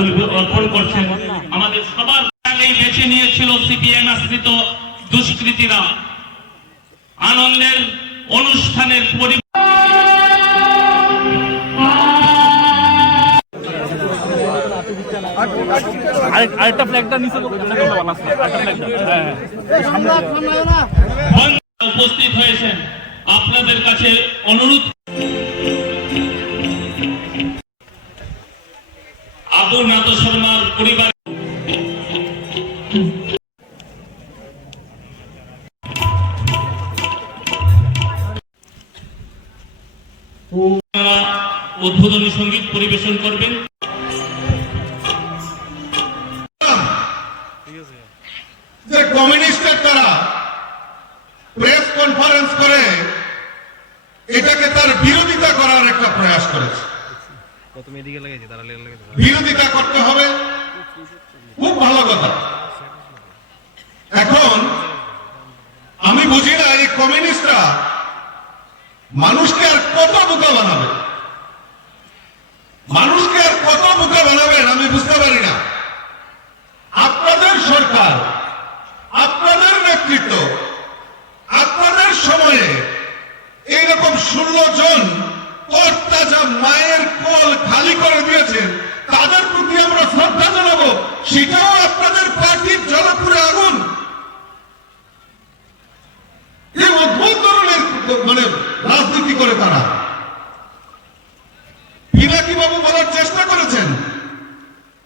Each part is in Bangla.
শ্রদ্ধাঞ্জলি অর্পণ করছেন। আমাদের সবার আগেই বেছে নিয়েছিল সিপিএম আশ্রিত দুষ্কৃতীরা। আনন্দের অনুষ্ঠানের আরেকটা ফ্ল্যাগটা নিচে উপস্থিত হয়েছেন। আপনাদের কাছে অনুরোধ, আবু নাত শর্মার পরিবার উদ্বোধনী সঙ্গীত পরিবেশন করবেন। যে কমিউনিস্টের তারা প্রেস কনফারেন্স করে এটাকে তার বিরোধিতা করার একটা প্রয়াস করেছে। বিরোধিতা করতে হবে, খুব ভালো কথা। এখন আমি বুঝি না এই কমিউনিস্টরা মানুষকে আর কত বোকা বানাবে, মানুষকে আর কত বোকা বানাবেন আমি বুঝতে পারি না। আপনাদের সরকার, আপনাদের নেতৃত্ব, আপনাদের সময়ে এইরকম 16 জন তরতাজা মায়ের কোল খালি করে দিয়েছেন, তাদের প্রতি আমরা শ্রদ্ধা জানাবো। সেটাও আপনাদের পার্টির জনপুরে আগুন। এই অদ্ভুত ধরনের মানে রাজনীতি করে তারা। পিনাকি বাবু বলার চেষ্টা করেছেন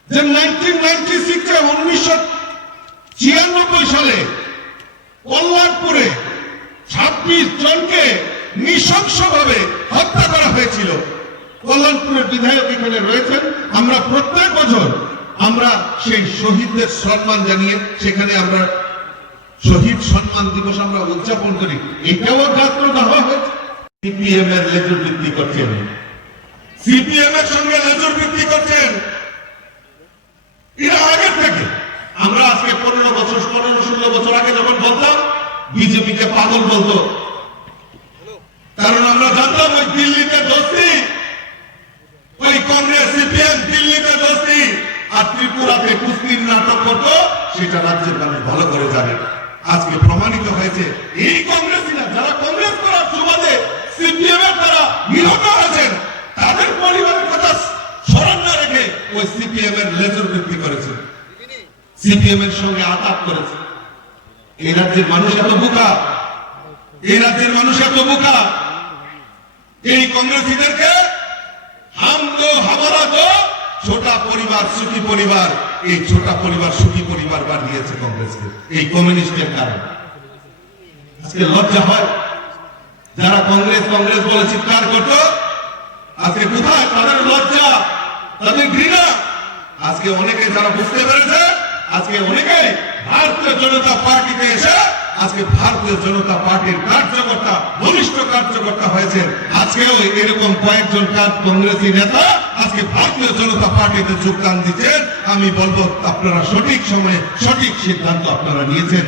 যে 1996 সালে কল্যাণপুরে 26 জনকে নৃশংসভাবে হত্যা করা হয়েছিল। কল্যাণপুরের বিধায়ক এখানে রয়েছেন। আমরা প্রত্যেক বছর আমরা সেই শহীদদের সম্মান জানিয়ে সেখানে আমরা শহীদ সম্মান দিবস আমরা উদযাপন করি। এটাও গাত্র দেওয়া হয়েছে। সিপিএম এর লেজুর বৃদ্ধি করছেন, সিপিএম এর সঙ্গে লেজুর বৃদ্ধি করছেন এরা আগের থেকে। আমরা আজকে 15-16 বছর আগে যখন বলতাম বিজেপিকে পাগল বলতো, কারণ আমরা জানতাম ওই দিল্লিতে দোস্তি, ওই কংগ্রেস সিপিএম দিল্লিতে দোস্তি আর ত্রিপুরাতে কুস্তির নাটক করতো, সেটা রাজ্যের মানুষ ভালো করে জানে। আজকে প্রমাণিত হয়েছে এই কংগ্রেসীরা যারা কংগ্রেস করার সুবাদে সিপিএম এর তারা নিহত হয়েছেন, তাদের পরিবারের কথা স্মরণ না রেখে ওই সিপিএম এর লেজর বৃদ্ধি করেছে, সিপিএম এর সঙ্গে আতাপ করেছে। এই রাজ্যের মানুষ এত বোকা, এই রাজ্যের মানুষ এত বোকা। এই কংগ্রেসীদেরকে হাম দো হামারা দো ছোটা পরিবার সুখী পরিবার, এই ছোটা পরিবার সুখী পরিবার বানিয়েছে কংগ্রেসকে এই কমিউনিস্টের কারণে। আজকে লজ্জা হয় যারা কংগ্রেস কংগ্রেস বলে চিৎকার করতো, আজকে কোথায় তাদের লজ্জা, তাদের ঘৃণা? আজকে অনেকে যারা বুঝতে পেরেছে, আজকে অনেকে ভারতীয় জনতা পার্টিতে এসে আজকে ভারতীয় জনতা পার্টির কার্যকর্তা, বলিষ্ঠ কার্যকর্তা হয়েছে। আজকেও এরকম কয়েকজন কংগ্রেসী নেতা আজকে ভারতীয় জনতা পার্টিতে যোগদান দিচ্ছেন। আমি বলবো আপনারা সঠিক সময়ে সঠিক সিদ্ধান্ত আপনারা নিয়েছেন।